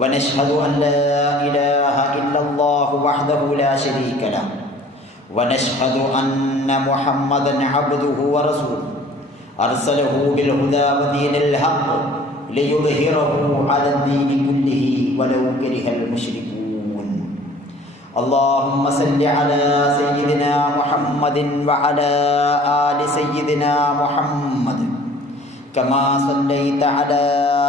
ونشهد أن لا إله إلا الله وحده لا شريك له ونشهد أن محمدا عبده ورسوله أرسله بالهدى ودين الحق ليظهره على الدين كله ولو كره المشركون اللهم صل على سيدنا محمد وعلى آل سيدنا محمد كما صليت على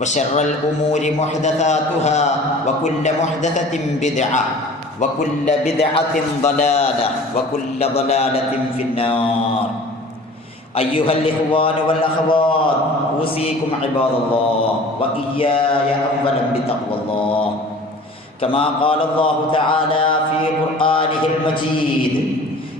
وشر الأمور محدثاتها وكل محدثة بدعة وكل بدعة ضلالة وكل ضلالة في النار. أيها الإخوان والأخوات أوصيكم عباد الله وإياي أولا بتقوى الله. كما قال الله تعالى في قرآنه المجيد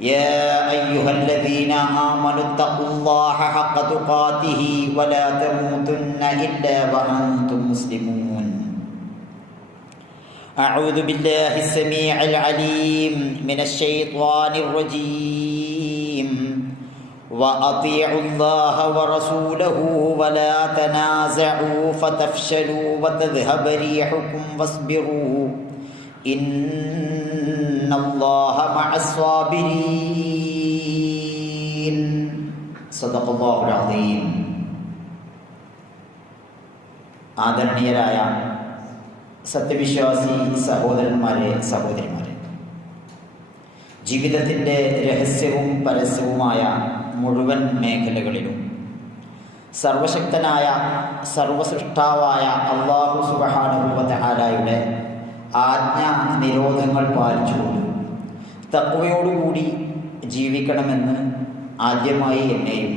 يا أيها الذين آمنوا اتقوا الله حق تقاته ولا تموتن إلا وأنتم مسلمون. أعوذ بالله السميع العليم من الشيطان الرجيم. وأطيعوا الله ورسوله ولا تنازعوا فتفشلوا وتذهب ريحكم واصبروا. ആദരണീയരായ സത്യവിശ്വാസി സഹോദരന്മാരെ സഹോദരിമാരെ ജീവിതത്തിന്റെ രഹസ്യവും പരസ്യവുമായ മുഴുവൻ മേഖലകളിലും സർവശക്തനായ സർവസൃഷ്ടാവായ അള്ളാഹു സുബഹാനുഭവത്തെ ആലായുടെ ആജ്ഞ നിരോധങ്ങൾ പാലിച്ചുകൊണ്ട് തക്കവയോടുകൂടി ജീവിക്കണമെന്ന് ആദ്യമായി എന്നെയും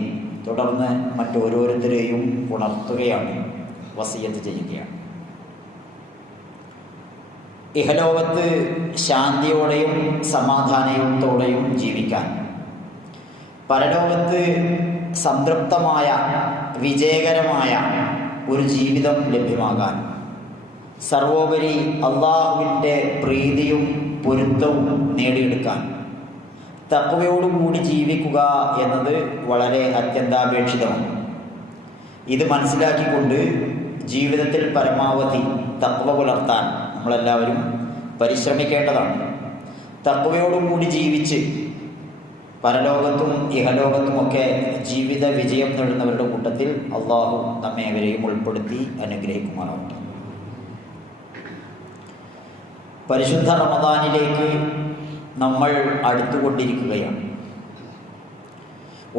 തുടർന്ന് മറ്റോരോരുത്തരെയും ഉണർത്തുകയാണ് വസീയത്ത് ചെയ്യുകയാണ്. ഇഹലോകത്ത് ശാന്തിയോടെയും സമാധാനത്തോടെയും ജീവിക്കാൻ പരലോകത്ത് സംതൃപ്തമായ വിജയകരമായ ഒരു ജീവിതം ലഭ്യമാകാൻ സർവോപരി അള്ളാഹുവിന്റെ പ്രീതിയും പൊരുത്തവും നേടിയെടുക്കാൻ. തക്കവയോടുകൂടി ജീവിക്കുക എന്നത് വളരെ അത്യന്താപേക്ഷിതമാണ്. ഇത് മനസ്സിലാക്കിക്കൊണ്ട് ജീവിതത്തിൽ പരമാവധി തക്വ പുലർത്താൻ നമ്മളെല്ലാവരും പരിശ്രമിക്കേണ്ടതാണ്. തക്വയോടുകൂടി ജീവിച്ച് പരലോകത്തും ഇഹലോകത്തുമൊക്കെ ജീവിത വിജയം നേടുന്നവരുടെ കൂട്ടത്തിൽ അള്ളാഹു നമ്മെ അവരെയും ഉൾപ്പെടുത്തി അനുഗ്രഹിക്കുമാറാവട്ടെ. പരിശുദ്ധ റമദാനിലേക്ക് നമ്മൾ അടുത്തുകൊണ്ടിരിക്കുകയാണ്.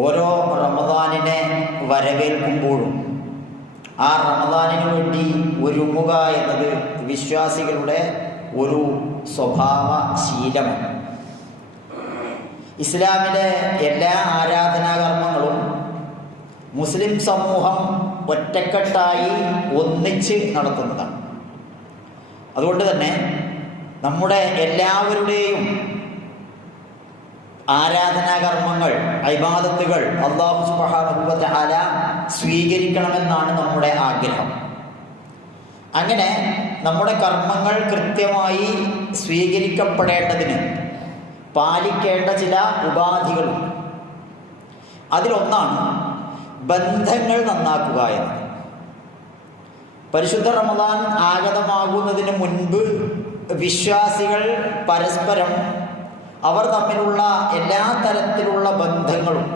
ഓരോ റമദാനിനെ വരവേൽക്കുമ്പോഴും ആ റമദാനിനു വേണ്ടി ഒരുങ്ങുക എന്നത് വിശ്വാസികളുടെ ഒരു സ്വഭാവ ശീലമാണ് ഇസ്ലാമിലെ എല്ലാ ആരാധനാകർമ്മങ്ങളും മുസ്ലിം സമൂഹം ഒറ്റക്കെട്ടായി ഒന്നിച്ച് നടത്തുന്നതാണ്. അതുകൊണ്ട് തന്നെ നമ്മുടെ എല്ലാവരുടെയും ആരാധനാകർമ്മങ്ങൾ ഐബാദത്തുകൾ അള്ളാഹു സുബാനുഭവത്തെ ആല സ്വീകരിക്കണമെന്നാണ് നമ്മുടെ ആഗ്രഹം. അങ്ങനെ നമ്മുടെ കർമ്മങ്ങൾ കൃത്യമായി സ്വീകരിക്കപ്പെടേണ്ടതിന് പാലിക്കേണ്ട ചില ഉപാധികളുണ്ട്. അതിലൊന്നാണ് ബന്ധങ്ങൾ നന്നാക്കുക എന്നത്. പരിശുദ്ധ റമദാൻ ആഗതമാകുന്നതിന് മുൻപ് വിശ്വാസികൾ പരസ്പരം അവർ തമ്മിലുള്ള എല്ലാ തരത്തിലുള്ള ബന്ധങ്ങളും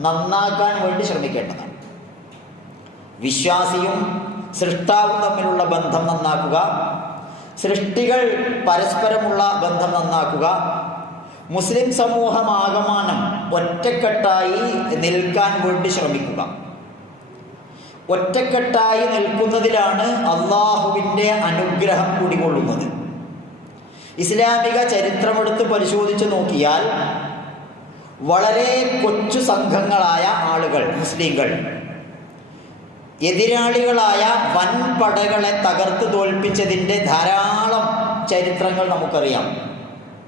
നന്നാക്കാൻ വേണ്ടി ശ്രമിക്കേണ്ടതാണ്. വിശ്വാസിയും സൃഷ്ടാവും തമ്മിലുള്ള ബന്ധം നന്നാക്കുക സൃഷ്ടികൾ പരസ്പരമുള്ള ബന്ധം നന്നാക്കുക മുസ്ലിം സമൂഹമാകമാനം ഒറ്റക്കെട്ടായി നിൽക്കാൻ വേണ്ടി ശ്രമിക്കുക. ഒറ്റക്കെട്ടായി നിൽക്കുന്നതിലാണ് അള്ളാഹുവിന്റെ അനുഗ്രഹം കുടികൊള്ളുന്നത് ഇസ്ലാമിക ചരിത്രമെടുത്ത് പരിശോധിച്ച് നോക്കിയാൽ വളരെ കൊച്ചു സംഘങ്ങളായ ആളുകൾ മുസ്ലിങ്ങൾ. എതിരാളികളായ വൻപടകളെ തകർത്ത് തോൽപ്പിച്ചതിന്റെ ധാരാളം ചരിത്രങ്ങൾ നമുക്കറിയാം.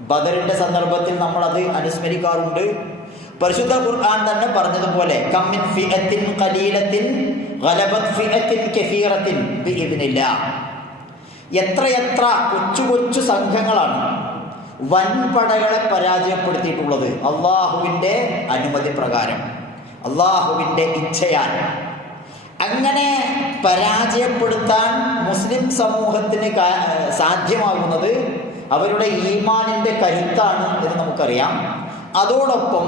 ബദറിന്റെ സന്ദർഭത്തിൽ നമ്മളത് അനുസ്മരിക്കാറുണ്ട്. പരിശുദ്ധ ഖുർആൻ തന്നെ പറഞ്ഞതുപോലെ കമ്മിൻ ഫിഅത്തിൻ ഖലീലത്തിൻ ഗലബത് ഫിഅത്തിൻ കസീറത്തിൻ ബിഇദ്നില്ലാഹ് എത്രയെത്ര കൊച്ചു കൊച്ചു സംഘങ്ങളാണ് വൻപടകളെ പരാജയപ്പെടുത്തിയിട്ടുള്ളത്. അള്ളാഹുവിന്റെ അനുമതി പ്രകാരം അള്ളാഹുവിന്റെ ഇച്ഛയാൽ അങ്ങനെ പരാജയപ്പെടുത്താൻ മുസ്ലിം സമൂഹത്തിന് സാധ്യമാകുന്നത് അവരുടെ ഈമാനിന്റെ കരുത്താണ് എന്ന് നമുക്കറിയാം. അതോടൊപ്പം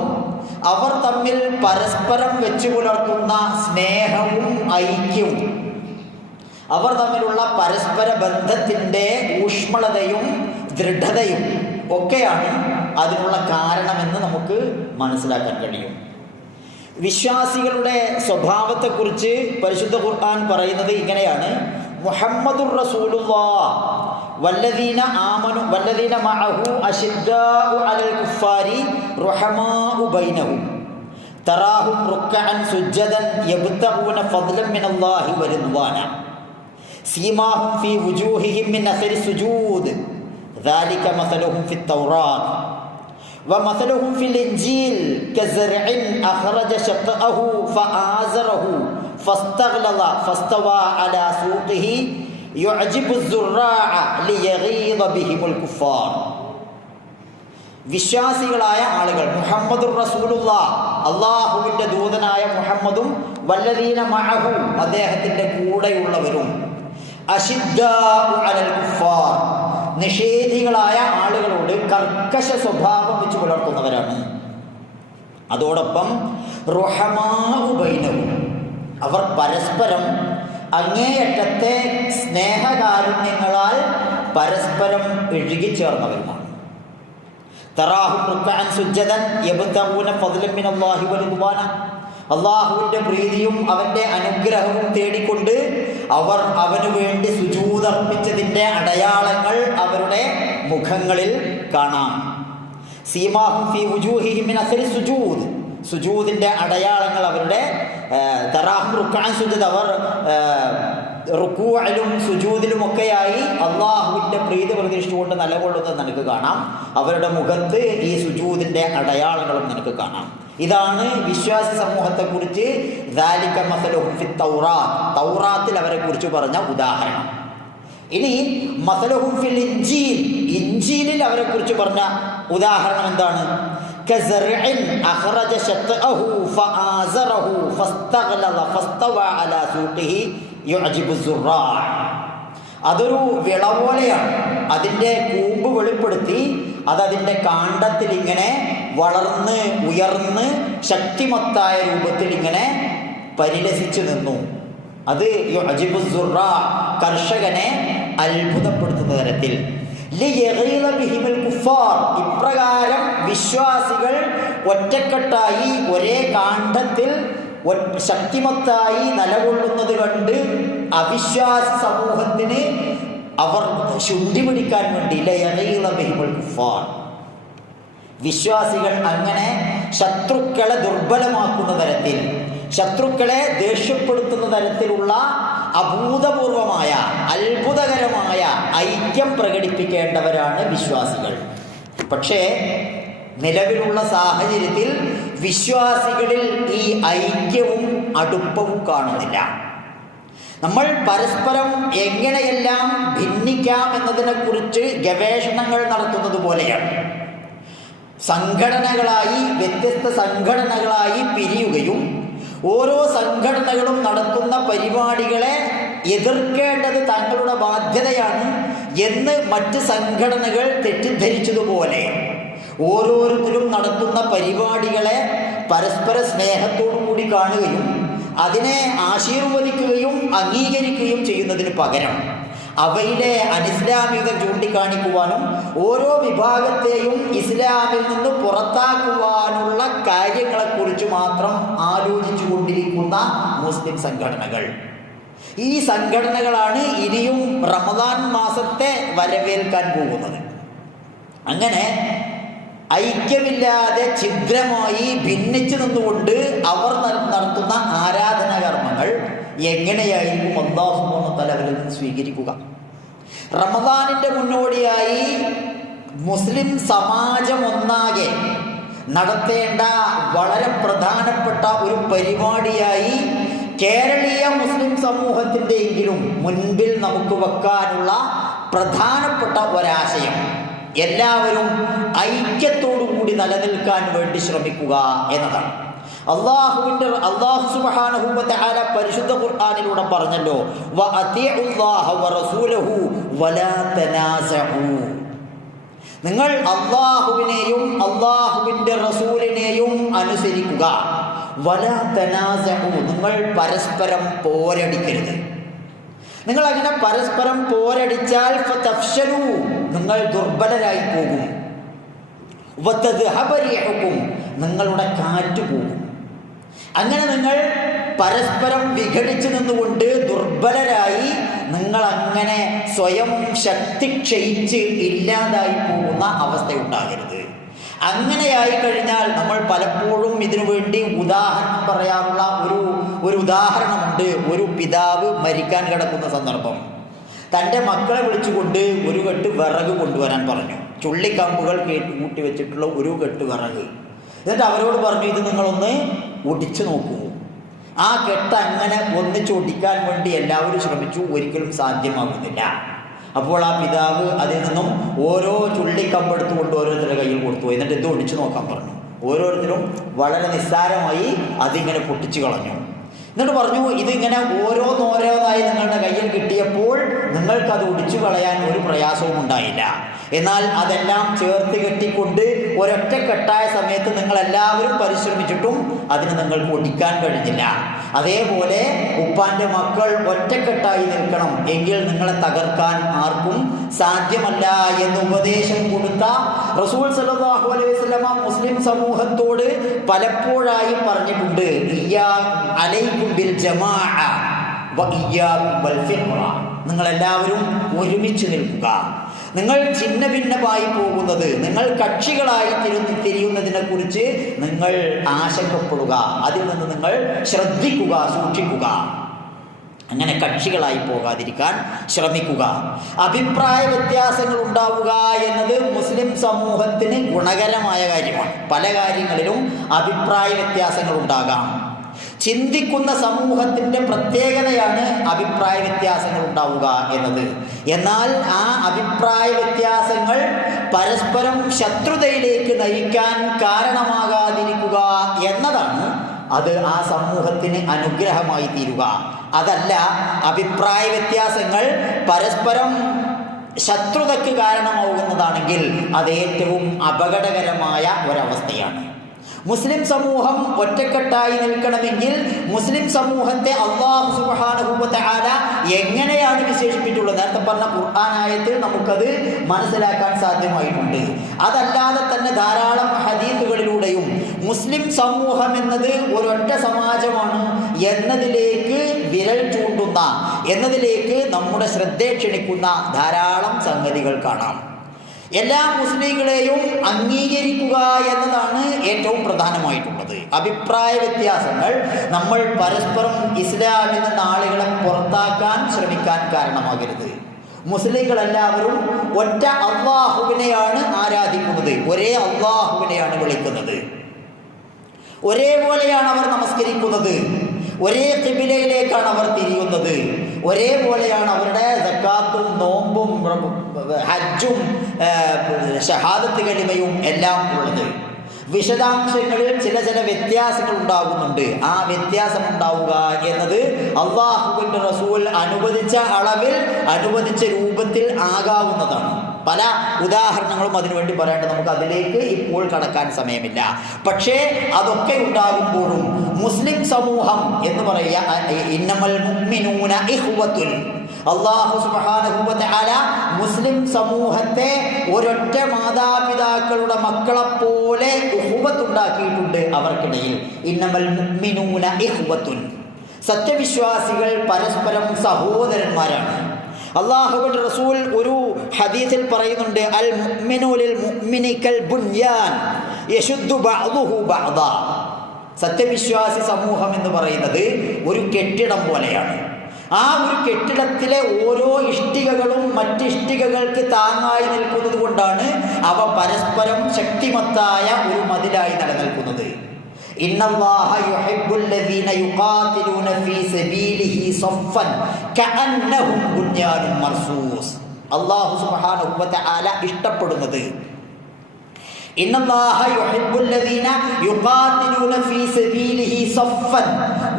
അവർ തമ്മിൽ പരസ്പരം വെച്ചു പുലർത്തുന്ന സ്നേഹവും ഐക്യവും അവർ തമ്മിലുള്ള പരസ്പര ബന്ധത്തിന്റെ ഊഷ്മളതയും ദൃഢതയും ഒക്കെയാണ് അതിനുള്ള കാരണമെന്ന് നമുക്ക് മനസ്സിലാക്കാൻ കഴിയും. വിശ്വാസികളുടെ സ്വഭാവത്തെക്കുറിച്ച് പരിശുദ്ധ ഖുർആൻ പറയുന്നത് ഇങ്ങനെയാണ്. മുഹമ്മദുർ റസൂലുള്ള വല്ലദീന ആമനു വല്ലദീന മഅഹു അശിദ്ദാഉ അലൽ കുഫാരി റഹമാഉ ബൈനഹും. തറാഹും റുക്കഅൻ സുജ്ജദൻ യബ്തഗൂന ഫദ്ലൻ മിനല്ലാഹി വരിദ്വാന. സീമാഹും ഫീ വുജൂഹിഹിം മിൻ അസരി സുജൂദ് ذلك مثلهم في التوراة ومثلهم في الإنجيل كزرع أخرج شطأه فآزره فاستغلظ فاستوى على سوقه يعجب الزراع ليغيظ بهم الكفار വിശ്വാസികളായ ആളുകൾ മുഹമ്മദുർ റസൂലുള്ള അള്ളാഹുവിൻ്റെ ദൂതനായ മുഹമ്മദും വല്ലദീന മഅഹു അദ്ദേഹത്തിൻ്റെ കൂടെയുള്ളവരും അശിദ്ദാഉ അലൽ കുഫാർ. നിഷേധികളായ ആളുകളോട് കർക്കശ സ്വഭാവം വെച്ച് പുലർത്തുന്നവരാണ്. അതോടൊപ്പം അവർ പരസ്പരം അങ്ങേയറ്റത്തെ സ്നേഹകാരുണ്യങ്ങളാൽ പരസ്പരം ഇഴുകിച്ചേർന്നവരുമാണ്. ചേർന്നവരുമാണ് അള്ളാഹുവിന്റെ പ്രീതിയും അവന്റെ അനുഗ്രഹവും തേടിക്കൊണ്ട് അവർ അവനു വേണ്ടി സുജൂതർപ്പിച്ചതിന്റെ അടയാളങ്ങൾ അവരുടെ മുഖങ്ങളിൽ കാണാം. സുജൂദ്. അടയാളങ്ങൾ അവരുടെ തറാഹും റുക്കാൻ സുജൂദ് അവർ അള്ളാഹുവിന്റെ പ്രീതി പ്രതീക്ഷിച്ചുകൊണ്ട് നിലകൊള്ളുന്നത് നിനക്ക് കാണാം. അവരുടെ മുഖത്ത് ഈ സുജൂദിന്റെ അടയാളങ്ങളും നിനക്ക് കാണാം. ഇതാണ് വിശ്വാസി സമൂഹത്തെക്കുറിച്ച് ദാലിക മസലുഹും ഫി തൗറാത്ത് തൗറാത്തിൽ അവരെ കുറിച്ച് പറഞ്ഞ ഉദാഹരണം ഇനി മസലുഹും ഫിൽ ഇഞ്ചീൽ ഇഞ്ചീലിൽ അവരെ കുറിച്ച് പറഞ്ഞ ഉദാഹരണം എന്താണ് كزرع أخرج شطأه فآزره فاستغلظ فاستوى على سوقه يعجب الزراع അതൊരു വിള പോലെയാണ് അതിൻ്റെ കൂമ്പ് വെളിപ്പെടുത്തി അത് അതിൻ്റെ കാണ്ടത്തിൽ ഇങ്ങനെ വളർന്ന് ഉയർന്ന് ശക്തിമത്തായ രൂപത്തിൽ ഇങ്ങനെ പരിലസിച്ചു നിന്നു. അത് അജിബുസുറ കർഷകനെ അത്ഭുതപ്പെടുത്തുന്ന തരത്തിൽ. ഇപ്രകാരം വിശ്വാസികൾ ഒറ്റക്കെട്ടായി ഒരേ കാണ്ഡത്തിൽ ശക്തിമത്തായി നിലകൊള്ളുന്നത് കണ്ട് അവിശ്വാസ സമൂഹത്തിന് അവർ ശുദ്ധി പിടിക്കാൻ വേണ്ടി ലയഗീള ബിഹിമിൽ കുഫാർ. വിശ്വാസികൾ അങ്ങനെ ശത്രുക്കളെ ദുർബലമാക്കുന്ന തരത്തിൽ ശത്രുക്കളെ ദേഷ്യപ്പെടുത്തുന്ന തരത്തിലുള്ള അഭൂതപൂർവമായ അത്ഭുതകരമായ ഐക്യം പ്രകടിപ്പിക്കേണ്ടവരാണ് വിശ്വാസികൾ. പക്ഷേ നിലവിലുള്ള സാഹചര്യത്തിൽ വിശ്വാസികളിൽ ഈ ഐക്യവും അടുപ്പവും കാണുന്നില്ല. നമ്മൾ പരസ്പരം എങ്ങനെയെല്ലാം ഭിന്നിക്കാം എന്നതിനെക്കുറിച്ച് ഗവേഷണങ്ങൾ നടത്തുന്നത് പോലെയാണ്. സംഘടനകളായി വ്യത്യസ്ത സംഘടനകളായി പിരിയുകയും ഓരോ സംഘടനകളും നടത്തുന്ന പരിപാടികളെ എതിർക്കേണ്ടത് തങ്ങളുടെ ബാധ്യതയാണ് എന്ന് മറ്റ് സംഘടനകൾ തെറ്റിദ്ധരിച്ചതുപോലെ. ഓരോരുത്തരും നടത്തുന്ന പരിപാടികളെ പരസ്പര സ്നേഹത്തോടു കൂടി കാണുകയും അതിനെ ആശീർവദിക്കുകയും അംഗീകരിക്കുകയും ചെയ്യുന്നതിന് പകരം അവയിലെ അനിസ്ലാമികത ചൂണ്ടിക്കാണിക്കുവാനും ഓരോ വിഭാഗത്തെയും ഇസ്ലാമിൽ നിന്ന് പുറത്താക്കുവാനുള്ള കാര്യങ്ങളെക്കുറിച്ച് മാത്രം ആലോചിച്ചു കൊണ്ടിരിക്കുന്ന മുസ്ലിം സംഘടനകൾ. ഈ സംഘടനകളാണ് ഇനിയും റമദാൻ മാസത്തെ വരവേൽക്കാൻ പോകുന്നത്. അങ്ങനെ ഐക്യമില്ലാതെ ഛിദ്രമായി ഭിന്നിച്ചു നിന്നുകൊണ്ട് അവർ നടത്തുന്ന ആരാധനാകർമ്മങ്ങൾ എങ്ങനെയായിരിക്കും അള്ളാഹു തല അവരിൽ നിന്ന് സ്വീകരിക്കുക? റമദാനിന്റെ മുന്നോടിയായി മുസ്ലിം സമാജം ഒന്നാകെ നടത്തേണ്ട വളരെ പ്രധാനപ്പെട്ട ഒരു പരിപാടിയായി കേരളീയ മുസ്ലിം സമൂഹത്തിന്റെയെങ്കിലും മുൻപിൽ നമുക്ക് വെക്കാനുള്ള പ്രധാനപ്പെട്ട ഒരാശയം. എല്ലാവരും ഐക്യത്തോടു കൂടി നിലനിൽക്കാൻ വേണ്ടി ശ്രമിക്കുക എന്നതാണ്. അള്ളാഹുവിന്റെ അള്ളാഹു സുബ്ഹാനഹു ആല പരിശുദ്ധ ഖുർആാനിലൂടെ പറഞ്ഞല്ലോ നിങ്ങൾ അള്ളാഹുവിനെയും അള്ളാഹുവിന്റെ റസൂലിനെയും അനുസരിക്കുക. വല തനാസഹു നിങ്ങൾ പരസ്പരം പോരടിക്കരുത്. നിങ്ങൾ അങ്ങനെ പരസ്പരം പോരടിച്ചാൽ നിങ്ങൾ ദുർബലരായി പോകും. നിങ്ങളുടെ കാറ്റ് പോകും. അങ്ങനെ നിങ്ങൾ പരസ്പരം വിഘടിച്ചു നിന്നുകൊണ്ട് ദുർബലരായി നിങ്ങൾ അങ്ങനെ സ്വയം ശക്തി ക്ഷയിച്ച് ഇല്ലാതായി പോകുന്ന അവസ്ഥ ഉണ്ടാകരുത് അങ്ങനെയായി കഴിഞ്ഞാൽ നമ്മൾ പലപ്പോഴും ഇതിനു വേണ്ടി ഉദാഹരണം പറയാറുള്ള ഒരു ഒരു ഉദാഹരണമുണ്ട്. ഒരു പിതാവ് മരിക്കാൻ കിടക്കുന്ന സന്ദർഭം. തന്റെ മക്കളെ വിളിച്ചുകൊണ്ട് ഒരു കെട്ട് വിറക് കൊണ്ടുവരാൻ പറഞ്ഞു. ചുള്ളിക്കമ്പുകൾ കേട്ട് കൂട്ടി വെച്ചിട്ടുള്ള ഒരു കെട്ട് വിറക്. എന്നിട്ട് അവരോട് പറഞ്ഞു ഇത് നിങ്ങളൊന്ന് ഒടിച്ചു നോക്കൂ. ആ കെട്ട് അങ്ങനെ ഒന്നിച്ച് ഒടിക്കാൻ വേണ്ടി എല്ലാവരും ശ്രമിച്ചു. ഒരിക്കലും സാധ്യമാകുന്നില്ല. അപ്പോൾ ആ പിതാവ് അതിൽ നിന്നും ഓരോ ചുള്ളിക്കമ്പെടുത്ത് കൊണ്ട് ഓരോരുത്തരുടെ കയ്യിൽ കൊടുത്തു. എന്നിട്ട് ഇത് ഒടിച്ചു നോക്കാൻ പറഞ്ഞു. ഓരോരുത്തരും വളരെ നിസ്സാരമായി അതിങ്ങനെ പൊട്ടിച്ചു കളഞ്ഞു. എന്നിട്ട് പറഞ്ഞു ഇതിങ്ങനെ ഓരോന്നോരോന്നായി നിങ്ങളുടെ കയ്യിൽ കിട്ടിയപ്പോൾ നിങ്ങൾക്ക് അത് ഒടിച്ചു കളയാൻ ഒരു പ്രയാസവും ഉണ്ടായില്ല. എന്നാൽ അതെല്ലാം ചേർത്ത് കെട്ടിക്കൊണ്ട് ഒരൊറ്റ കെട്ടായ സമയത്ത് നിങ്ങൾ എല്ലാവരും പരിശ്രമിച്ചിട്ടും അതിന് നിങ്ങൾക്ക് ഒടിക്കാൻ കഴിഞ്ഞില്ല. അതേപോലെ ഉപ്പാന്റെ മക്കൾ ഒറ്റക്കെട്ടായി നിൽക്കണം. എങ്കിൽ നിങ്ങളെ തകർക്കാൻ ആർക്കും സാധ്യമല്ല എന്ന് ഉപദേശം കൊടുത്ത റസൂൽ സല്ലല്ലാഹു അലൈഹി സ്വലമ മുസ്ലിം സമൂഹത്തോട് പലപ്പോഴായി പറഞ്ഞിട്ടുണ്ട് അലൈക്കും ബിൽ ജമാഅ വ ഇയ്യാക്കും വൽ ഫിർറ നിങ്ങൾ എല്ലാവരും ഒരുമിച്ച് നിൽക്കുക. നിങ്ങൾ ഛിന്ന ഭിന്നമായി പോകുന്നത് നിങ്ങൾ കക്ഷികളായി തിരി തിരിയുന്നതിനെ കുറിച്ച് നിങ്ങൾ ആശങ്കപ്പെടുക. അതിൽ നിന്ന് നിങ്ങൾ ശ്രദ്ധിക്കുക സൂക്ഷിക്കുക. അങ്ങനെ കക്ഷികളായി പോകാതിരിക്കാൻ ശ്രമിക്കുക. അഭിപ്രായ വ്യത്യാസങ്ങൾ ഉണ്ടാവുക എന്നത് മുസ്ലിം സമൂഹത്തിന് ഗുണകരമായ കാര്യമാണ്. പല കാര്യങ്ങളിലും അഭിപ്രായ വ്യത്യാസങ്ങൾ ഉണ്ടാകാം. ചിന്തിക്കുന്ന സമൂഹത്തിന്റെ പ്രത്യേകതയാണ് അഭിപ്രായ വ്യത്യാസങ്ങൾ ഉണ്ടാവുക എന്നത്. എന്നാൽ ആ അഭിപ്രായ വ്യത്യാസങ്ങൾ പരസ്പരം ശത്രുതയിലേക്ക് നയിക്കാൻ കാരണമാകാതിരിക്കുക എന്നതാണ് അത് ആ സമൂഹത്തിന് അനുഗ്രഹമായി തീരുക. അതല്ല അഭിപ്രായ വ്യത്യാസങ്ങൾ പരസ്പരം ശത്രുതയ്ക്ക് കാരണമാകുന്നതാണെങ്കിൽ അത് ഏറ്റവും അപകടകരമായ ഒരവസ്ഥയാണ്. മുസ്ലിം സമൂഹം ഒറ്റക്കെട്ടായി നിൽക്കണമെങ്കിൽ മുസ്ലിം സമൂഹത്തെ അള്ളാഹു സുബാനുഭൂവത്താല എങ്ങനെയാണ് വിശേഷിപ്പിച്ചുള്ളത് നേരത്തെ പറഞ്ഞ ഖുർആാനായത്തിൽ നമുക്കത് മനസ്സിലാക്കാൻ സാധ്യമായിട്ടുണ്ട്. അതല്ലാതെ തന്നെ ധാരാളം ഹദീസുകളിലൂടെയും മുസ്ലിം സമൂഹം എന്നത് ഒരൊറ്റ സമാജമാണ് എന്നതിലേക്ക് വിരൽ ചൂണ്ടുന്ന എന്നതിലേക്ക് നമ്മുടെ ശ്രദ്ധയെ ക്ഷണിക്കുന്ന ധാരാളം സംഗതികൾ കാണാം. എല്ലാ മുസ്ലിങ്ങളെയും അംഗീകരിക്കുക എന്നതാണ് ഏറ്റവും പ്രധാനമായിട്ടുള്ളത്. അഭിപ്രായ വ്യത്യാസങ്ങൾ നമ്മൾ പരസ്പരം ഇസ്ലാമിൽ നിന്ന് ആളുകളെ പുറത്താക്കാൻ ശ്രമിക്കാൻ കാരണമാകരുത്. മുസ്ലിങ്ങളെല്ലാവരും ഒറ്റ അള്ളാഹുവിനെയാണ് ആരാധിക്കുന്നത്. ഒരേ അള്ളാഹുവിനെയാണ് വിളിക്കുന്നത്. ഒരേപോലെയാണ് അവർ നമസ്കരിക്കുന്നത്. ഒരേ കിബിലയിലേക്കാണ് അവർ തിരിയുന്നത്. ഒരേപോലെയാണ് അവരുടെ സക്കാത്തും നോമ്പും ഹജ്ജും ഷഹാദത്ത് കലിമയും എല്ലാം ഉള്ളത്. വിശദാംശങ്ങളിൽ ചില ചില വ്യത്യാസങ്ങൾ ഉണ്ടാകുന്നുണ്ട്. ആ വ്യത്യാസം ഉണ്ടാവുക എന്നത് അള്ളാഹുവിന്റെ റസൂൽ അനുവദിച്ച അളവിൽ അനുവദിച്ച രൂപത്തിൽ ആകാവുന്നതാണ്. പല ഉദാഹരണങ്ങളും അതിനുവേണ്ടി പറയേണ്ടത് നമുക്ക് അതിലേക്ക് ഇപ്പോൾ കടക്കാൻ സമയമില്ല. പക്ഷേ അതൊക്കെ ഉണ്ടാകുമ്പോഴും മുസ്ലിം സമൂഹം എന്ന് പറയുക ഇന്നമൽ അള്ളാഹു സുബാനുഭവത്താല മുസ്ലിം സമൂഹത്തെ ഒരൊറ്റ മാതാപിതാക്കളുടെ മക്കളെ പോലെ ഉണ്ടാക്കിയിട്ടുണ്ട് അവർക്കിടയിൽ. ഇന്നമൽ മുഅ്മിനൂന ഇഖ്വത്തുൻ സത്യവിശ്വാസികൾ പരസ്പരം സഹോദരന്മാരാണ്. അള്ളാഹുബിന്റെ റസൂൽ ഒരു ഹദീസിൽ പറയുന്നുണ്ട് അൽ മുഅ്മിനുലിൽ മുഅ്മിനിക്കൽ ബുൻയാൻ യശുദ്ദു ബഅദുഹു ബഅദ. സത്യവിശ്വാസി സമൂഹം എന്ന് പറയുന്നത് ഒരു കെട്ടിടം പോലെയാണ്. ആ ഒരു കെട്ടിടത്തിലെ ഓരോ ഇഷ്ടികകളും മറ്റ് ഇഷ്ടികകൾക്ക് താങ്ങായി നിൽക്കുന്നത് കൊണ്ടാണ് അവ പരസ്പരം ശക്തിമത്തായ ഒരു മതിലായി നിലനിൽക്കുന്നത്. ഇഷ്ടപ്പെടുന്നത്.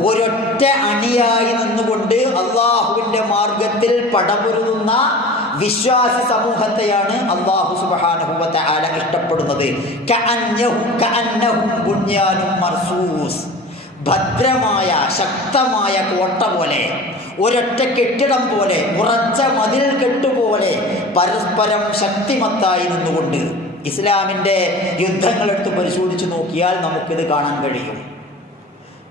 ഒരൊറ്റ അണിയായി നിന്നുകൊണ്ട് അള്ളാഹുവിന്റെ മാർഗത്തിൽ പടപൊരുതുന്ന വിശ്വാസി സമൂഹത്തെയാണ് അള്ളാഹു സുബാനുഭവത്തെ ആല ഇഷ്ടപ്പെടുന്നത്. ഭദ്രമായ ശക്തമായ കോട്ട പോലെ ഒരൊറ്റ കെട്ടിടം പോലെ ഉറച്ച മതിൽ കെട്ടുപോലെ പരസ്പരം ശക്തിമത്തായി നിന്നുകൊണ്ട് ഇസ്ലാമിന്റെ യുദ്ധങ്ങളെടുത്ത് പരിശോധിച്ച് നോക്കിയാൽ നമുക്കിത് കാണാൻ കഴിയും.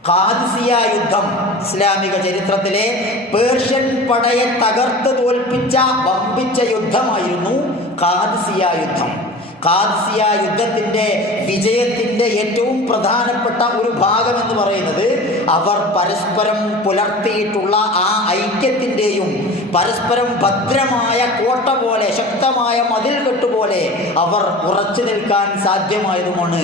ഖാദിസിയ യുദ്ധം ഇസ്ലാമിക ചരിത്രത്തിലെ പേർഷ്യൻ പടയെ തകർത്ത് തോൽപ്പിച്ച വമ്പിച്ച യുദ്ധമായിരുന്നു ഖാദിസിയ യുദ്ധം. ഖാദിസിയ യുദ്ധത്തിന്റെ വിജയത്തിന്റെ ഏറ്റവും പ്രധാനപ്പെട്ട ഒരു ഭാഗം എന്ന് പറയുന്നത് അവർ പരസ്പരം പുലർത്തിയിട്ടുള്ള ആ ഐക്യത്തിന്റെയും പരസ്പരം ഭദ്രമായ കോട്ട പോലെ ശക്തമായ മതിൽ കെട്ടുപോലെ അവർ ഉറച്ചു നിൽക്കാൻ സാധ്യമായതുമാണ്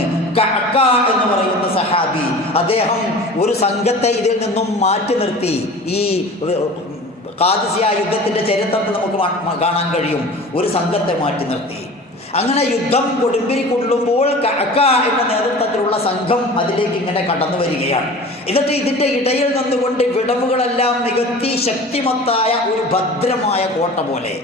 എന്ന് പറയുന്ന സഹാബി. അദ്ദേഹം ഒരു സംഘത്തെ ഇതിൽ നിന്നും മാറ്റി നിർത്തി. ഈ കാദിസിയ യുദ്ധത്തിന്റെ ചരിത്രത്തിൽ നമുക്ക് കാണാൻ കഴിയും. ഒരു സംഘത്തെ മാറ്റി നിർത്തി. അങ്ങനെ യുദ്ധം കൊടുമ്പിരി കൊള്ളുമ്പോൾ കഴക്ക എന്ന നേതൃത്വത്തിലുള്ള സംഘം അതിലേക്ക് ഇങ്ങനെ കടന്നു വരികയാണ്. എന്നിട്ട് ഇതിന്റെ ഇടയിൽ നിന്നുകൊണ്ട് വിടവുകളെല്ലാം നികത്തി ശക്തിമത്തായ ഒരു ഭദ്രമായ കോട്ട പോലെ.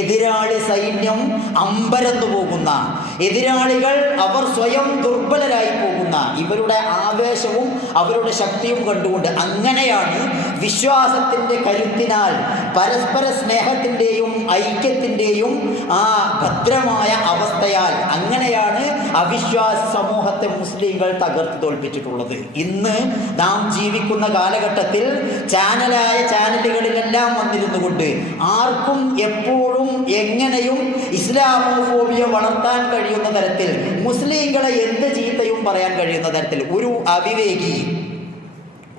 എതിരാളി സൈന്യം അമ്പരന്നു പോകുന്ന എതിരാളികൾ അവർ സ്വയം ദുർബലരായി പോകുന്ന ഇവരുടെ ആവേശവും അവരുടെ ശക്തിയും കണ്ടുകൊണ്ട് അങ്ങനെയാണ് വിശ്വാസത്തിന്റെ കരുത്തിനാൽ പരസ്പര സ്നേഹത്തിന്റെയും ഐക്യത്തിന്റെയും ആ ഭദ്രമായ അവസ്ഥയാൽ അങ്ങനെയാണ് അവിശ്വാസ സമൂഹത്തെ മുസ്ലിങ്ങൾ തകർത്ത് തോൽപ്പിച്ചിട്ടുള്ളത്. ഇന്ന് നാം ജീവിക്കുന്ന കാലഘട്ടത്തിൽ ചാനലായ ചാനലുകളിലെല്ലാം വന്നിരുന്നു കൊണ്ട് ആർക്കും എപ്പോഴും എങ്ങനെയും ഇസ്ലാമോഫോബിയ വളർത്താൻ കഴിയുന്ന തരത്തിൽ മുസ്ലിങ്ങളെ എന്ത് ചീത്തയും പറയാൻ കഴിയുന്ന തരത്തിൽ ഒരു അവിവേകി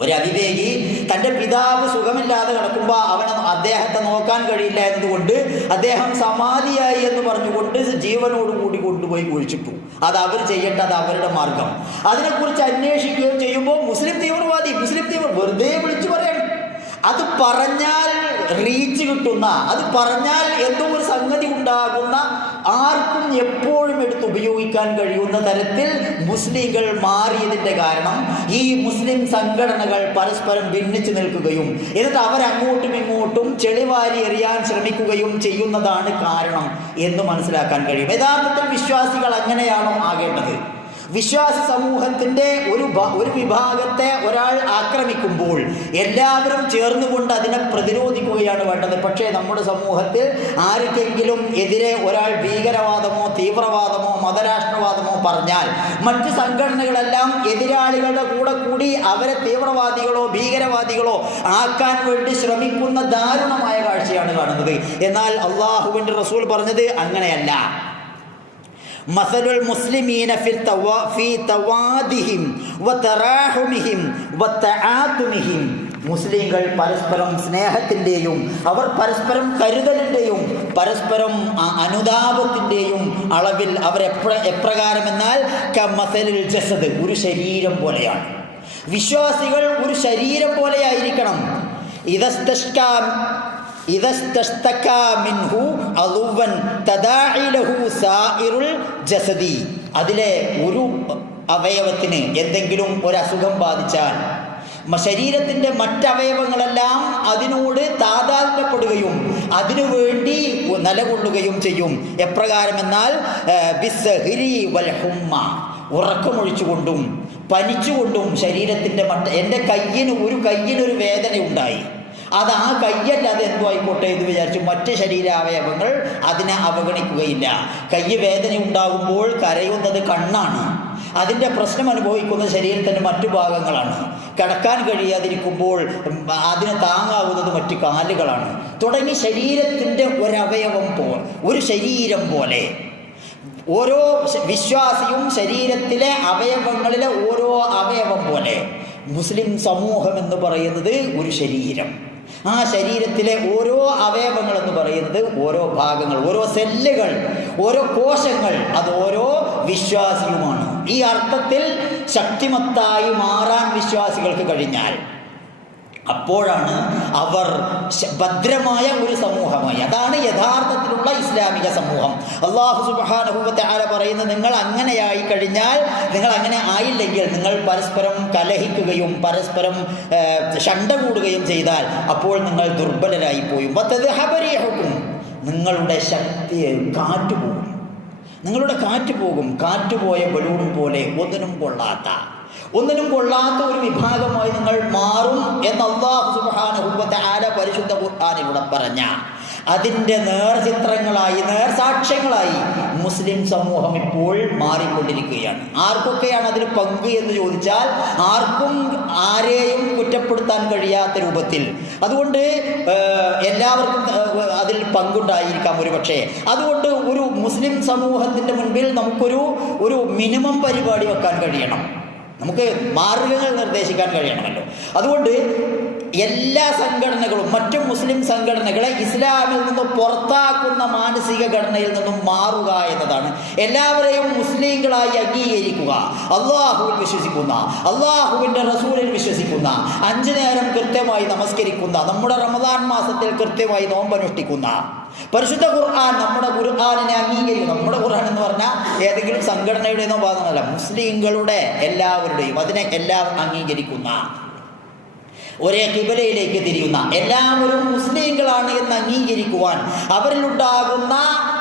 ഒരു അവിവേകി തന്റെ പിതാവ് സുഖമില്ലാതെ കിടക്കുമ്പോൾ അവന് അദ്ദേഹത്തെ നോക്കാൻ കഴിയില്ല എന്നതുകൊണ്ട് അദ്ദേഹം സമാധിയായി എന്ന് പറഞ്ഞുകൊണ്ട് ജീവനോട് കൂടി കൊണ്ടുപോയി കുഴിച്ചിട്ടു അത് അവർ ചെയ്യേണ്ട അത് അവരുടെ മാർഗം. അതിനെക്കുറിച്ച് അന്വേഷിക്കുകയും ചെയ്യുമ്പോൾ മുസ്ലിം തീവ്രവാദി മുസ്ലിം തീവ്ര വെറുതെ വിളിച്ചു പറയണം. അത് പറഞ്ഞാൽ റീച്ച് കിട്ടുന്ന അത് പറഞ്ഞാൽ എന്തോ ഒരു സംഗതി ഉണ്ടാകുന്ന ആർക്കും എപ്പോഴും എടുത്ത് ഉപയോഗിക്കാൻ കഴിയുന്ന തരത്തിൽ മുസ്ലിങ്ങൾ മാറിയതിന്റെ കാരണം ഈ മുസ്ലിം സംഘടനകൾ പരസ്പരം ഭിന്നിച്ചു നിൽക്കുകയും എന്നിട്ട് അവരങ്ങോട്ടും ഇങ്ങോട്ടും ചെളിവാരി എറിയാൻ ശ്രമിക്കുകയും ചെയ്യുന്നതാണ് കാരണം എന്ന് മനസ്സിലാക്കാൻ കഴിയും. യഥാർത്ഥത്തിൽ വിശ്വാസികൾ അങ്ങനെയാണോ ആകേണ്ടത്? വിശ്വാസ സമൂഹത്തിന്റെ ഒരു ഒരു വിഭാഗത്തെ ഒരാൾ ആക്രമിക്കുമ്പോൾ എല്ലാവരും ചേർന്നുകൊണ്ട് അതിനെ പ്രതിരോധിക്കുകയാണ് വേണ്ടത്. പക്ഷേ നമ്മുടെ സമൂഹത്തിൽ ആർക്കെങ്കിലും എതിരെ ഒരാൾ ഭീകരവാദമോ തീവ്രവാദമോ മതരാഷ്ട്രവാദമോ പറഞ്ഞാൽ മറ്റ് സംഘടനകളെല്ലാം എതിരാളികളുടെ കൂടെ കൂടി അവരെ തീവ്രവാദികളോ ഭീകരവാദികളോ ആക്കാൻ വേണ്ടി ശ്രമിക്കുന്ന ദാരുണമായ കാഴ്ചയാണ് കാണുന്നത്. എന്നാൽ അള്ളാഹുവിന്റെ റസൂൽ പറഞ്ഞത് അങ്ങനെയല്ല. മസലുൽ മുസ്ലിമീന ഫിൽ തവാദിഹിം വതറാഹുമിഹിം വതആതുമിഹിം മുസ്ലിങ്ങൾ പരസ്പരം സ്നേഹത്തിന്റെയും അവർ പരസ്പരം കരുതലിന്റെയും പരസ്പരം അനുതാപത്തിന്റെയും അളവിൽ അവർ എപ്ര എപ്രകാരമെന്നാൽ കമസലിൽ ജസദ് ഒരു ശരീരം പോലെയാണ്. വിശ്വാസികൾ ഒരു ശരീരം പോലെയായിരിക്കണം. ഇതസ്തഷ്കാം ഇതസ്തഷ്തക്കാ ജസദി. അതിലെ ഒരു അവയവത്തിന് എന്തെങ്കിലും ഒരു അസുഖം ബാധിച്ചാൽ ശരീരത്തിന്റെ മറ്റവയവങ്ങളെല്ലാം അതിനോട് താതാത്മ്യപ്പെടുകയും അതിനുവേണ്ടി നിലകൊള്ളുകയും ചെയ്യും. എപ്രകാരം എന്നാൽ ബിസ്സഹ്രി വൽ ഹുമ്മ ഉറക്കമൊഴിച്ചുകൊണ്ടും പനിച്ചുകൊണ്ടും ശരീരത്തിന്റെ മറ്റ എന്റെ കയ്യിന് ഒരു കയ്യിനൊരു വേദന ഉണ്ടായി അത് ആ കയ്യല്ല അത് എന്തോ ആയിക്കോട്ടെ എന്ന് വിചാരിച്ച് മറ്റ് ശരീരാവയവങ്ങൾ അതിനെ അവഗണിക്കുകയില്ല. കയ്യ് വേദന ഉണ്ടാകുമ്പോൾ കരയുന്നത് കണ്ണാണ്. അതിന്റെ പ്രശ്നം അനുഭവിക്കുന്ന ശരീരത്തിന്റെ മറ്റു ഭാഗങ്ങളാണ്. കിടക്കാൻ കഴിയാതിരിക്കുമ്പോൾ അതിന് താങ്ങാവുന്നത് മറ്റു കാലുകളാണ്. തുടങ്ങി ശരീരത്തിന്റെ ഒരവയവം പോ ഒരു ശരീരം പോലെ. ഓരോ വിശ്വാസിയും ശരീരത്തിലെ അവയവങ്ങളിലെ ഓരോ അവയവം പോലെ. മുസ്ലിം സമൂഹം എന്ന് പറയുന്നത് ഒരു ശരീരം. ആ ശരീരത്തിലെ ഓരോ അവയവങ്ങൾ എന്ന് പറയുന്നത് ഓരോ ഭാഗങ്ങൾ ഓരോ സെല്ലുകൾ ഓരോ കോശങ്ങൾ അത് ഓരോ വിശ്വാസിയുമാണ്. ഈ അർത്ഥത്തിൽ ശക്തിമത്തായി മാറാൻ വിശ്വാസികൾക്ക് കഴിഞ്ഞാൽ അപ്പോഴാണ് അവർ ഭദ്രമായ ഒരു സമൂഹമായി. അതാണ് യഥാർത്ഥത്തിലുള്ള ഇസ്ലാമിക സമൂഹം. അള്ളാഹു സുബാനഹൂബത്തെ ആര പറയുന്നത് നിങ്ങൾ അങ്ങനെയായി കഴിഞ്ഞാൽ നിങ്ങൾ അങ്ങനെ ആയില്ലെങ്കിൽ നിങ്ങൾ പരസ്പരം കലഹിക്കുകയും പരസ്പരം ഷണ്ട കൂടുകയും ചെയ്താൽ അപ്പോൾ നിങ്ങൾ ദുർബലരായി പോയും. നിങ്ങളുടെ ശക്തി കാറ്റുപോകും. നിങ്ങളുടെ കാറ്റ് പോകും കാറ്റ് പോയ ബലൂൺ പോലെ ഒന്നിനും കൊള്ളാത്ത ഒന്നിനും കൊള്ളാത്ത ഒരു വിഭാഗമായി നിങ്ങൾ മാറും എന്ന് അള്ളാഹു സുബ്ഹാനഹു ആല പരിശുദ്ധ ഇവിടെ പറഞ്ഞ. അതിന്റെ നേർചിത്രങ്ങളായി നേർസാക്ഷ്യങ്ങളായി മുസ്ലിം സമൂഹം ഇപ്പോൾ മാറിക്കൊണ്ടിരിക്കുകയാണ്. ആർക്കൊക്കെയാണ് അതിൽ പങ്ക് എന്ന് ചോദിച്ചാൽ ആർക്കും ആരെയും കുറ്റപ്പെടുത്താൻ കഴിയാത്ത രൂപത്തിൽ. അതുകൊണ്ട് എല്ലാവർക്കും അതിൽ പങ്കുണ്ടായിരിക്കാം ഒരു പക്ഷേ അതുകൊണ്ട് ഒരു മുസ്ലിം സമൂഹത്തിന്റെ മുൻപിൽ നമുക്കൊരു ഒരു മിനിമം പരിപാടി വെക്കാൻ കഴിയണം. നമുക്ക് മാർഗങ്ങൾ നിർദ്ദേശിക്കാൻ കഴിയണമല്ലോ. അതുകൊണ്ട് എല്ലാ സംഘടനകളും മറ്റു മുസ്ലിം സംഘടനകളെ ഇസ്ലാമിൽ നിന്ന് പുറത്താക്കുന്ന മാനസിക ഘടനയിൽ നിന്നും മാറുക എന്നതാണ്. എല്ലാവരെയും മുസ്ലിങ്ങളായി അംഗീകരിക്കുക. അള്ളാഹുവിൽ വിശ്വസിക്കുന്ന അള്ളാഹുവിന്റെ റസൂലിൽ വിശ്വസിക്കുന്ന അഞ്ചു നേരം കൃത്യമായി നമസ്കരിക്കുന്ന നമ്മുടെ റമദാൻ മാസത്തിൽ കൃത്യമായി നോമ്പനുഷ്ഠിക്കുന്ന പരിശുദ്ധ ഖുർആൻ നമ്മുടെ ഖുർആാനിനെ അംഗീകരിക്കും നമ്മുടെ ഖുർആൻ എന്ന് പറഞ്ഞാൽ ഏതെങ്കിലും സംഘടനയുടെയെന്നോ ഭാഗമല്ല മുസ്ലിങ്ങളുടെ എല്ലാവരുടെയും അതിനെ എല്ലാവരും അംഗീകരിക്കുന്ന ഒരേ കിബലയിലേക്ക് തിരിയുന്ന എല്ലാവരും മുസ്ലിങ്ങളാണ് എന്ന് അംഗീകരിക്കുവാൻ അവരിലുണ്ടാകുന്ന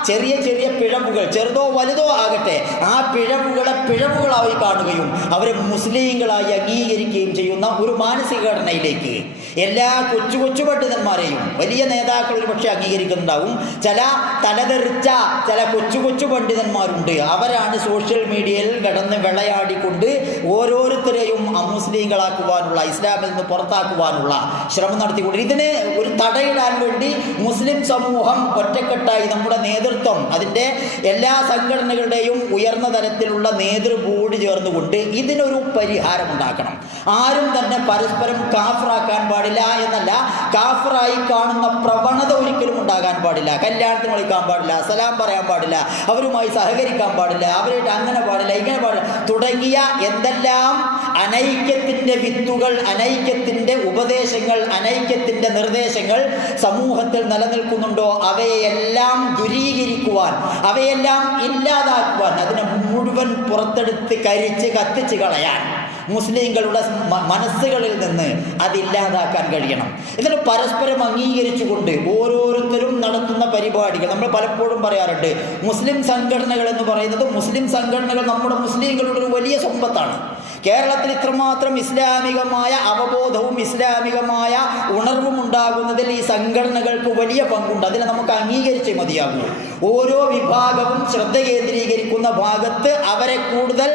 ചെറിയ ചെറിയ പിഴവുകൾ ചെറുതോ വലുതോ ആകട്ടെ ആ പിഴവുകളെ പിഴവുകളായി കാണുകയും അവരെ മുസ്ലിങ്ങളായി അംഗീകരിക്കുകയും ചെയ്യുന്ന ഒരു മാനസിക ഘടനയിലേക്ക് എല്ലാ കൊച്ചു കൊച്ചു പണ്ഡിതന്മാരെയും വലിയ നേതാക്കൾ ഒരു പക്ഷേ അംഗീകരിക്കുന്നുണ്ടാവും. ചില തലതെറിച്ച ചില കൊച്ചു കൊച്ചു പണ്ഡിതന്മാരുണ്ട്. അവരാണ് സോഷ്യൽ മീഡിയയിൽ കിടന്ന് വിളയാടിക്കൊണ്ട് ഓരോരുത്തരെയും അമുസ്ലിങ്ങളാക്കുവാനുള്ള ഇസ്ലാമിൽ നിന്ന് പുറത്താക്കുവാനുള്ള ശ്രമം നടത്തിക്കൊണ്ട്. ഇതിന് ഒരു തടയിടാൻ വേണ്ടി മുസ്ലിം സമൂഹം ഒറ്റക്കെട്ടായി നമ്മുടെ നേതൃത്വം അതിന്റെ എല്ലാ സംഘടനകളുടെയും ഉയർന്ന തരത്തിലുള്ള നേതൃബോർഡ് ചേർന്നുകൊണ്ട് ഇതിനൊരു പരിഹാരം ഉണ്ടാക്കണം ആരും തന്നെ പരസ്പരം കാഫറാക്കാൻ പാടില്ല എന്നല്ല. കാഫറായി കാണുന്ന പ്രവണത ഒരിക്കലും ഉണ്ടാകാൻ പാടില്ല. കല്യാണത്തിന് വിളിക്കാൻ പാടില്ല സലാം പറയാൻ പാടില്ല അവരുമായി സഹകരിക്കാൻ പാടില്ല അവരായിട്ട് അങ്ങനെ പാടില്ല ഇങ്ങനെ പാടില്ല. തുടങ്ങിയ എന്തെല്ലാം അനൈക്യത്തിന്റെ വിത്തുകൾ അനൈക്യത്തിന്റെ ഉപദേശങ്ങൾ അനൈക്യത്തിന്റെ നിർദ്ദേശങ്ങൾ സമൂഹത്തിൽ നിലനിൽക്കുന്നുണ്ടോ? അവയെല്ലാം ദുരീകരിക്കുവാൻ അവയെല്ലാം ഇല്ലാതാക്കുവാൻ അതിനെ മുഴുവൻ പുറത്തെടുത്ത് കരിച്ച് കത്തിച്ച് കളയാൻ. മുസ്ലിങ്ങളുടെ മനസ്സുകളിൽ നിന്ന് അതില്ലാതാക്കാൻ കഴിയണം. എന്നിട്ട് പരസ്പരം അംഗീകരിച്ചുകൊണ്ട് ഓരോരുത്തരും നടത്തുന്ന പരിപാടികൾ. നമ്മൾ പലപ്പോഴും പറയാറുണ്ട് മുസ്ലിം സംഘടനകൾ എന്ന് പറയുന്നത് മുസ്ലിം സംഘടനകൾ നമ്മുടെ മുസ്ലിങ്ങളുടെ ഒരു വലിയ സമ്പത്താണ്. കേരളത്തിൽ ഇത്രമാത്രം ഇസ്ലാമികമായ അവബോധവും ഇസ്ലാമികമായ ഉണർവും ഉണ്ടാകുന്നതിൽ ഈ സംഘടനകൾക്ക് വലിയ പങ്കുണ്ട്. അതിനെ നമുക്ക് അംഗീകരിച്ചേ മതിയാകൂ. ഓരോ വിഭാഗവും ശ്രദ്ധ കേന്ദ്രീകരിക്കുന്ന ഭാഗത്ത് അവരെ കൂടുതൽ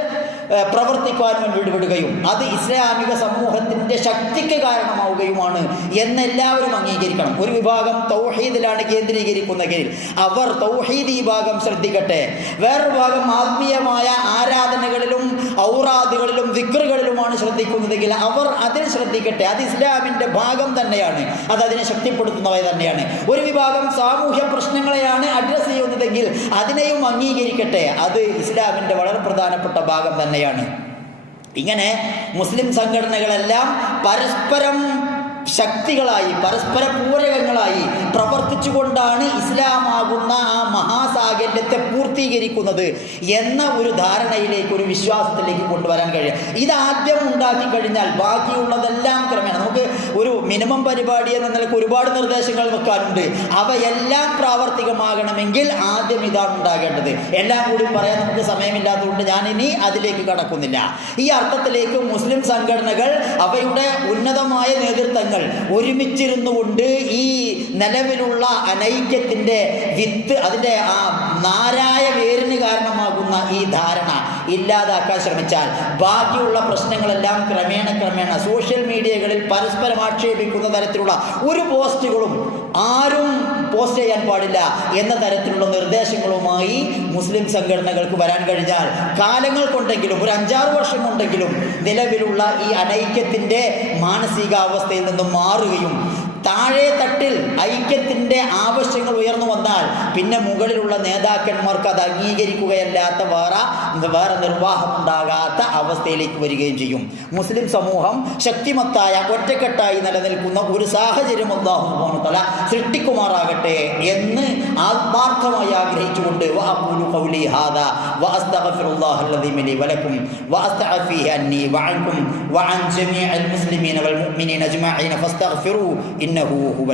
വേണ്ടി വിടുകയും അത് ഇസ്ലാമിക സമൂഹത്തിന്റെ ശക്തിക്ക് കാരണമാവുകയുമാണ് എന്നെല്ലാവരും അംഗീകരിക്കണം. ഒരു വിഭാഗം തൗഹീദിലാണ് കേന്ദ്രീകരിക്കുന്നതെങ്കിൽ അവർ തൗഹീദ് ഈ ഭാഗം ശ്രദ്ധിക്കട്ടെ. വേറൊരു ഭാഗം ആത്മീയമായ ആരാധനകളിലും ഔറാദുകളിലും ദിക്റുകളിലുമാണ് ശ്രദ്ധിക്കുന്നതെങ്കിൽ അവർ അതിൽ ശ്രദ്ധിക്കട്ടെ. അത് ഇസ്ലാമിന്റെ ഭാഗം തന്നെയാണ്. അത് അതിനെ ശക്തിപ്പെടുത്തുന്നവ തന്നെയാണ്. ഒരു വിഭാഗം സാമൂഹ്യ പ്രശ്നങ്ങളെയാണ് അഡ്രസ്സ് ചെയ്യുന്നതെങ്കിൽ അതിനെയും അംഗീകരിക്കട്ടെ. അത് ഇസ്ലാമിന്റെ വളരെ പ്രധാനപ്പെട്ട ഭാഗം തന്നെയാണ്. ഇങ്ങനെ മുസ്ലിം സംഘടനകളെല്ലാം പരസ്പരം ശക്തികളായി പരസ്പര പൂരകങ്ങളായി പ്രവർത്തിച്ചുകൊണ്ടാണ് ഇസ്ലാമാകുന്ന ആ മഹാസാഗര്യത്തെ പൂർത്തീകരിക്കുന്നത് എന്ന ഒരു ധാരണയിലേക്ക് ഒരു വിശ്വാസത്തിലേക്ക് കൊണ്ടുവരാൻ കഴിയും. ഇതാദ്യം ഉണ്ടാക്കി കഴിഞ്ഞാൽ ബാക്കിയുള്ളതെല്ലാം ക്രമേണ. നമുക്ക് ഒരു മിനിമം പരിപാടി എന്ന നിലയ്ക്ക് ഒരുപാട് നിർദ്ദേശങ്ങൾ വെക്കാറുണ്ട് അവയെല്ലാം പ്രാവർത്തികമാകണമെങ്കിൽ ആദ്യം ഇതാണ് ഉണ്ടാകേണ്ടത്. എല്ലാം കൂടി പറയാൻ നമുക്ക് സമയമില്ലാത്തതുകൊണ്ട് ഞാൻ ഇനി അതിലേക്ക് കടക്കുന്നില്ല. ഈ അർത്ഥത്തിലേക്ക് മുസ്ലിം സംഘടനകൾ അവയുടെ ഉന്നതമായ നേതൃത്വങ്ങൾ സംഘടനകൾ ഒരുമിച്ചിരുന്നു കൊണ്ട് ഈ നിലവിലുള്ള അനൈക്യത്തിന്റെ വിത്ത് അതിന്റെ ആ നാരായ വേരിന് കാരണമാകുന്ന ഈ ധാരണ ഇല്ലാതാക്കാൻ ശ്രമിച്ചാൽ ബാക്കിയുള്ള പ്രശ്നങ്ങളെല്ലാം ക്രമേണ ക്രമേണ സോഷ്യൽ മീഡിയകളിൽ പരസ്പരം ആക്ഷേപിക്കുന്ന തരത്തിലുള്ള ഒരു പോസ്റ്റുകളും ആരും പോസ്റ്റ് ചെയ്യാൻ പാടില്ല എന്ന തരത്തിലുള്ള നിർദ്ദേശങ്ങളുമായി മുസ്ലിം സംഘടനകൾക്ക് വരാൻ കഴിഞ്ഞാൽ കാലങ്ങൾ കൊണ്ടെങ്കിലും ഒരു അഞ്ചാറ് വർഷം കൊണ്ടെങ്കിലും നിലവിലുള്ള ഈ അനൈക്യത്തിന്റെ മാനസികാവസ്ഥയിൽ നിന്നും മാറുകയും താഴെ തട്ടിൽ ഐക്യത്തിന്റെ ആവശ്യങ്ങൾ ഉയർന്നു വന്നാൽ പിന്നെ മുകളിലുള്ള നേതാക്കന്മാർക്ക് അത് അംഗീകരിക്കുകയല്ലാത്ത വേറെ വേറെ നിർവാഹമുണ്ടാകാത്ത അവസ്ഥയിലേക്ക് വരികയും ചെയ്യും. മുസ്ലിം സമൂഹം ശക്തിമത്തായ ഒറ്റക്കെട്ടായി നിലനിൽക്കുന്ന ഒരു സാഹചര്യം അള്ളാഹുല സൃഷ്ടിക്കുമാറാകട്ടെ എന്ന് ആത്മാർത്ഥമായി ആഗ്രഹിച്ചുകൊണ്ട് വലക്കും വഅസ്തഗ്ഫിഹി